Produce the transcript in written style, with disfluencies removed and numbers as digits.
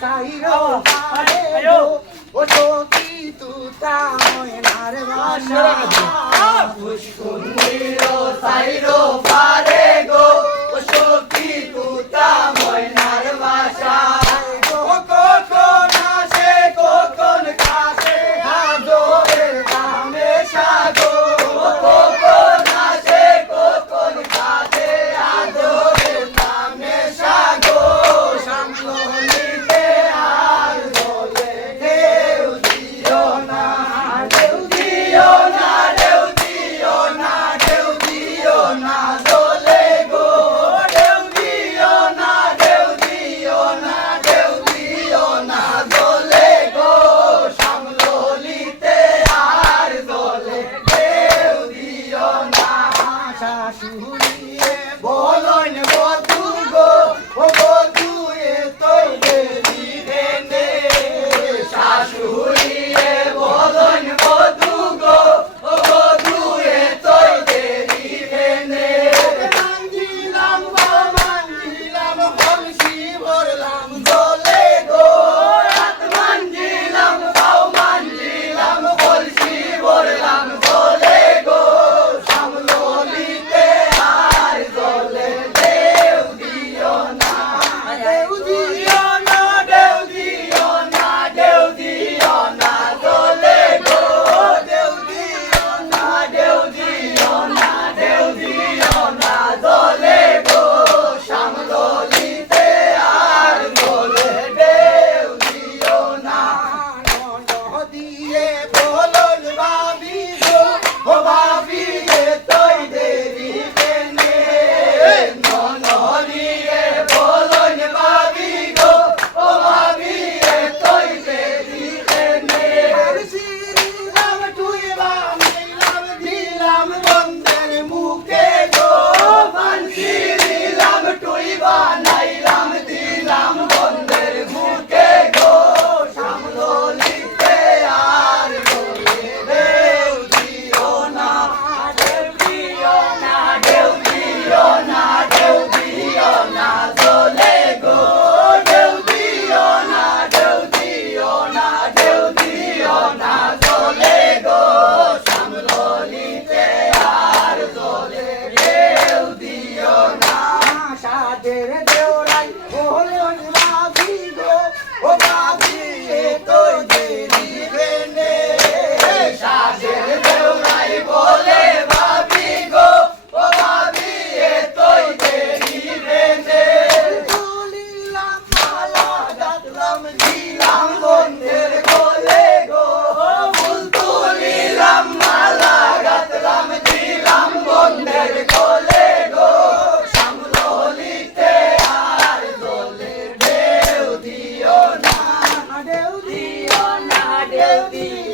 সাইরো পারে গো ও সখী তুতা ময়নার বাসা পুষ্কুন্দির সাইরো পারে গো ও সখী তুতা ময়নার বাসা শাশুড়িয়ে বলন বধূ গো ও বধূ এ তোই দেরি ভেনে শাশুড়িয়ে বলন বধূ গো ও বধূ এ তোই দেরি ভেনে মানজিলাম গো মানজিলাম হংসি ভরলাম জলে গো রাত মানজিলাম পাও মানজিলাম বলছি বললাম জলে গো সামললিতে আর জলে দেও দিও না দেউ দিও না দেও দিও না দেও দিও না জলে গো দেউ দিও না দেও দিও না দেও দিও না জলে গো সামললিতে আর জলে দেও দিও না দিয়ে বলন ভাবি গো ও ভাবি এ তোই দেরি ভেনে ননরিয়ে বলন ভাবি গো ও ভাবি এ তোই দেরি ভেনে শ্রীরাম তুই বামিলাম দিলাম বন্ধের মুখে গো বানসি দিলাম টুই বানাইলাম দিলাম বন্ধের মুখে গো সামললিতে আর বলে দেও দিও না দেও দিও না দেও দিও না দেও দিও না জলে গো দেও দিও না দেও দিও না দেও দিও না জলে গো সামললিতে আর জলে দেও দিও না সাদের দেওরাই বলন ভাবি গো ও ভাবি এ তোই দেরি ভেনে সাজের দেওরাই বলে ভাবি গো ও ভাবি এ তোই দেরি ভেনে তুলিলাম মালা গাতলাম দিলাম বন্ধের কোলে গো ফুল তুলিলাম মালা গাতলাম দিলাম বন্ধের কোলে গো সামললিতে আর জলে দেও দিও না দেউ দিও না দেও দিও